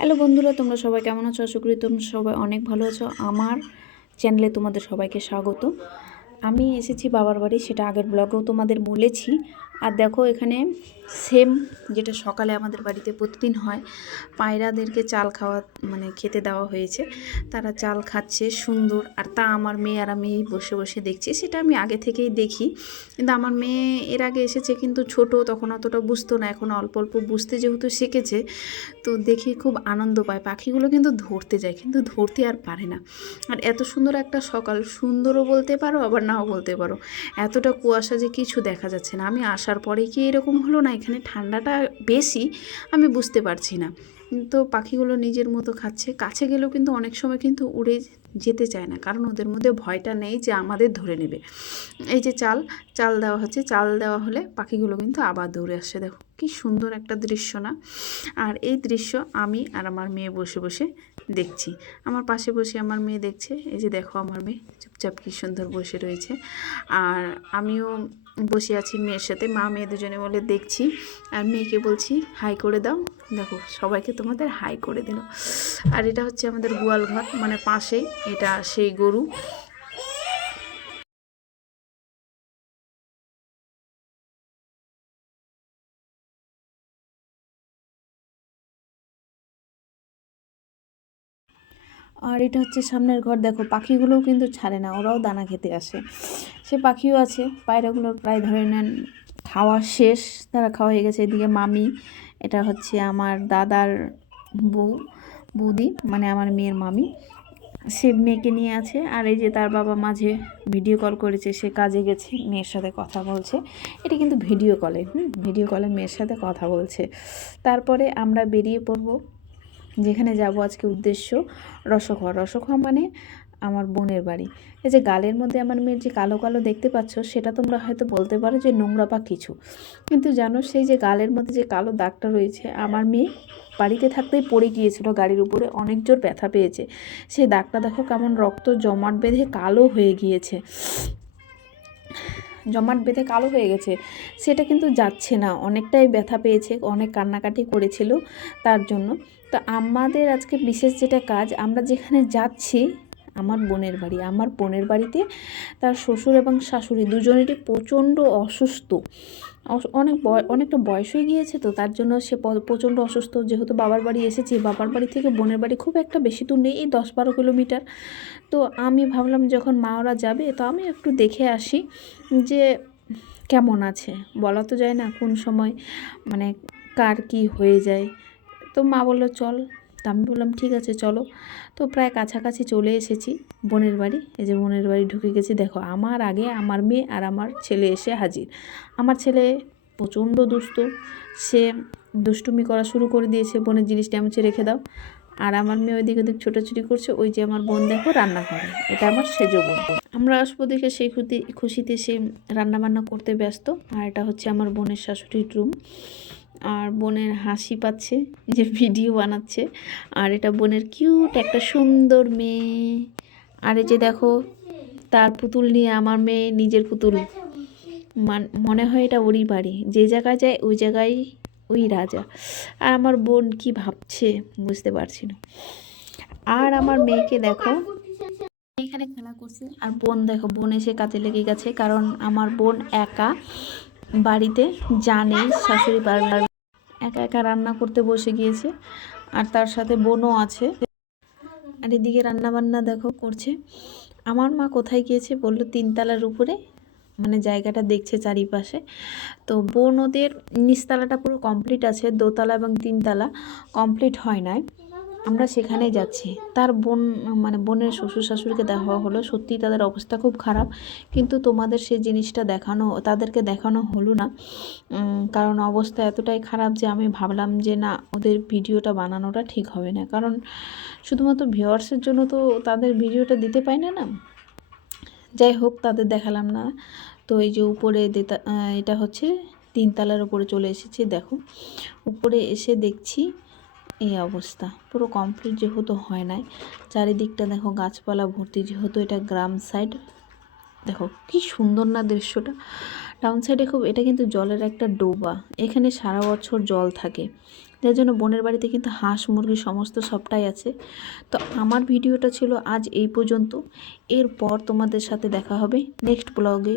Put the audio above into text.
Hello বন্ধুরা, তোমরা সবাই কেমন আছো? আশা করি তোমরা সবাই অনেক ভালো আছো। আমার চ্যানেলে তোমাদের সবাইকে স্বাগত। আমি এসেছি বাবার বাড়ি, সেটা আগের ব্লগেও তোমাদের বলেছি। আর দেখো এখানে সেম যেটা সকালে আমাদের বাড়িতে প্রতিদিন হয়, পায়রাদেরকে চাল খাওয়া মানে খেতে দেওয়া হয়েছে। তারা চাল খাচ্ছে সুন্দর, আর তা আমার মেয়ে আর আমি বসে বসে দেখছি। সেটা আমি আগে থেকেই দেখি, কিন্তু আমার মেয়ে এর আগে এসেছে, কিন্তু ছোট তখন অতটা বুঝতো না, এখন অল্প অল্প বুঝতে যেহেতু শিখেছে, তো দেখে খুব আনন্দ পায়। পাখিগুলো কিন্তু ধরতে যায়, কিন্তু ধরতে আর পারে না। আর এত সুন্দর একটা সকাল, সুন্দরও বলতে পারো, আবার নাও বলতে পারো। এতটা কুয়াশা যে কিছু দেখা যাচ্ছে না। আমি আসার পরে কি এরকম হলো না? এখানে ঠান্ডাটা বেশি? আমি বুঝতে পারছি না। তো পাখিগুলো নিজের মতো খাচ্ছে। কাছে গেলেও কিন্তু অনেক সময় কিন্তু উড়ে যেতে চায় না। কারণ ওদের মধ্যে ভয়টা নেই যে আমাদের ধরে নেবে। এই যে চাল চাল দেওয়া হচ্ছে। চাল দেওয়া হলে পাখিগুলো কিন্তু আবার দৌড়ে আসছে দেখো, কি সুন্দর একটা দৃশ্য না? আর এই দৃশ্য আমি আর আমার মেয়ে বসে বসে দেখছি। আমার পাশে বসে আমার মেয়ে দেখছে। এই যে দেখো আমার মেয়ে, চুপচাপ কি সুন্দর বসে রয়েছে। আর আমিও বসে আছি মেয়ের সাথে। মা, মেয়ে দুজনে বলে দেখছি। আর মেয়েকে বলছি, হাই করে দাও। দেখো, সবাইকে তোমাদের হাই করে দিল। আর এটা হচ্ছে আমাদের গোয়াল ঘর মানে পাশেই। এটা সেই গরু। আর এটা হচ্ছে সামনের ঘর। দেখো, পাখিগুলোও কিন্তু ছাড়ে না, ওরাও দানা খেতে আসে। সে পাখিও আছে পায়রাগুলোর প্রায় ধরে নেন খাওয়া শেষ, তারা খাওয়া হয়ে গেছে। এদিকে মামি, এটা হচ্ছে আমার দাদার বউ, বৌদি মানে আমার মেয়ের মামি। সে মেয়েকে নিয়ে আছে। আর এই যে তার বাবা মাঝে ভিডিও কল করেছে, সে কাজে গেছে, মেয়ের সাথে কথা বলছে। এটা কিন্তু ভিডিও কলে হুম? ভিডিও কলে মেয়ের সাথে কথা বলছে। তারপরে আমরা বেরিয়ে পড়ব, যেখানে যাব আজকে উদ্দেশ্য রসখোয়া। রসখোয়া মানে আমার বোনের বাড়ি। এই যে গালের মধ্যে আমার মেয়ের যে কালো কালো দেখতে পাচ্ছ, সেটা তোমরা হয়তো বলতে পারো যে নোংরা বা কিছু। কিন্তু জানো সেই যে গালের মধ্যে যে কালো দাগটা রয়েছে, আমার মেয়ে বাড়িতে থাকতেই পড়ে গিয়েছিল গাড়ির উপরে, অনেক জোর ব্যথা পেয়েছে। সে দাগটা দেখো কেমন রক্ত জমাট বেঁধে কালো হয়ে গিয়েছে। জমাট বেঁধে কালো হয়ে গেছে, সেটা কিন্তু যাচ্ছে না। অনেকটাই ব্যথা পেয়েছে, অনেক কান্নাকাটি করেছিল তার জন্য। তো আমাদের আজকে বিশেষ যেটা কাজ, আমরা যেখানে যাচ্ছি আমার বোনের বাড়ি। আমার বোনের বাড়িতে তার শ্বশুর এবং শাশুড়ি দুজনেরই প্রচণ্ড অসুস্থ। অনেক অনেকটা বয়স হয়ে গিয়েছে তো, তার জন্য সে প্রচণ্ড অসুস্থ। যেহেতু বাবার বাড়ি এসেছি, বাবার বাড়ি থেকে বোনের বাড়ি খুব একটা বেশি দূর নেই, এই দশ বারো কিলোমিটার। তো আমি ভাবলাম যখন মা ওরা যাবে, তো আমি একটু দেখে আসি যে কেমন আছে। বলা তো যায় না কোন সময় মানে কার কি হয়ে যায়। তো মা বলল, চল তো আমি বললাম, ঠিক আছে, চলো। তো প্রায় কাছাকাছি চলে এসেছি বোনের বাড়ি। এই যে বোনের বাড়ি ঢুকে গেছি, দেখো, আমার আগে আমার মেয়ে আর আমার ছেলে এসে হাজির। আমার ছেলে প্রচণ্ড দুষ্ট। সে দুষ্টুমি করা শুরু করে দিয়েছে, বোনের জিনিসটা আমি রেখে দাও। আর আমার মেয়ে ওইদিকে ওদিক ছোটাছুটি করছে। ওই যে আমার বোন, দেখো রান্না করে এটা আমার সেজ বোন। আমরা আসব দেখে সেই খুশিতে সে রান্নাবান্না করতে ব্যস্ত। আর এটা হচ্ছে আমার বোনের শাশুড়ির রুম আর বোনের হাসি পাচ্ছে, যে ভিডিও বানাচ্ছে। আর এটা বোনের কিউট একটা সুন্দর মেয়ে। আর এই যে দেখো, তার পুতুল নিয়ে আমার মেয়ে নিজের পুতুল। মনে হয় এটা ওরই বাড়ি। যে জায়গায় যায়, ওই জায়গায় ওই রাজা। আর আমার বোন কি ভাবছে, বুঝতে পারছি না। আর আমার মেয়েকে দেখো, এখানে খেলা করছে। আর বোন দেখো, বোন এসে কাজে লেগে গেছে, কারণ আমার বোন একা। বাড়িতে জানে শাশুড়ি বারবার একা একা রান্না করতে বসে গিয়েছে, আর তার সাথে বোনও আছে। আর এদিকে রান্নাবান্না দেখো করছে। আমার মা কোথায় গিয়েছে বলল, তিনতলার উপরে মানে জায়গাটা দেখছে চারিপাশে। তো বোন ওদের নিচতলাটা পুরো কমপ্লিট আছে, দোতলা এবং তিনতলা কমপ্লিট হয় নাই। আমরা সেখানে যাচ্ছি। তার বোন মানে বোনের শ্বশুর শাশুড়িকে দেখা হলো। সত্যিই তাদের অবস্থা খুব খারাপ। কিন্তু তোমাদের সেই জিনিসটা দেখানো, তাদেরকে দেখানো হলো না। কারণ অবস্থা এতটাই খারাপ যে আমি ভাবলাম যে না, ওদের ভিডিওটা বানানোটা ঠিক হবে না। কারণ শুধুমাত্র ভিওয়ার্সের জন্য তো তাদের ভিডিওটা দিতে পাই না না। যাই হোক, তাদের দেখালাম না। তো এই যে উপরে এটা হচ্ছে তিনতলার উপরে চলে এসেছি, দেখো। উপরে এসে দেখছি এই অবস্থা। পুরো কমপ্লিট যেহেতু হয় নাই, চারিদিকটা দেখো গাছপালা ভর্তি, যেহেতু এটা গ্রাম সাইড দেখো কি সুন্দর না দৃশ্যটা। টাউন সাইডে খুব, এটা কিন্তু জলের একটা ডোবা, এখানে সারা বছর জল থাকে। যার জন্য বোনের বাড়িতে কিন্তু হাঁস, মুরগি সমস্ত সবটাই আছে। তো আমার ভিডিওটা ছিল আজ এই পর্যন্ত। এরপর তোমাদের সাথে দেখা হবে নেক্সট ব্লগে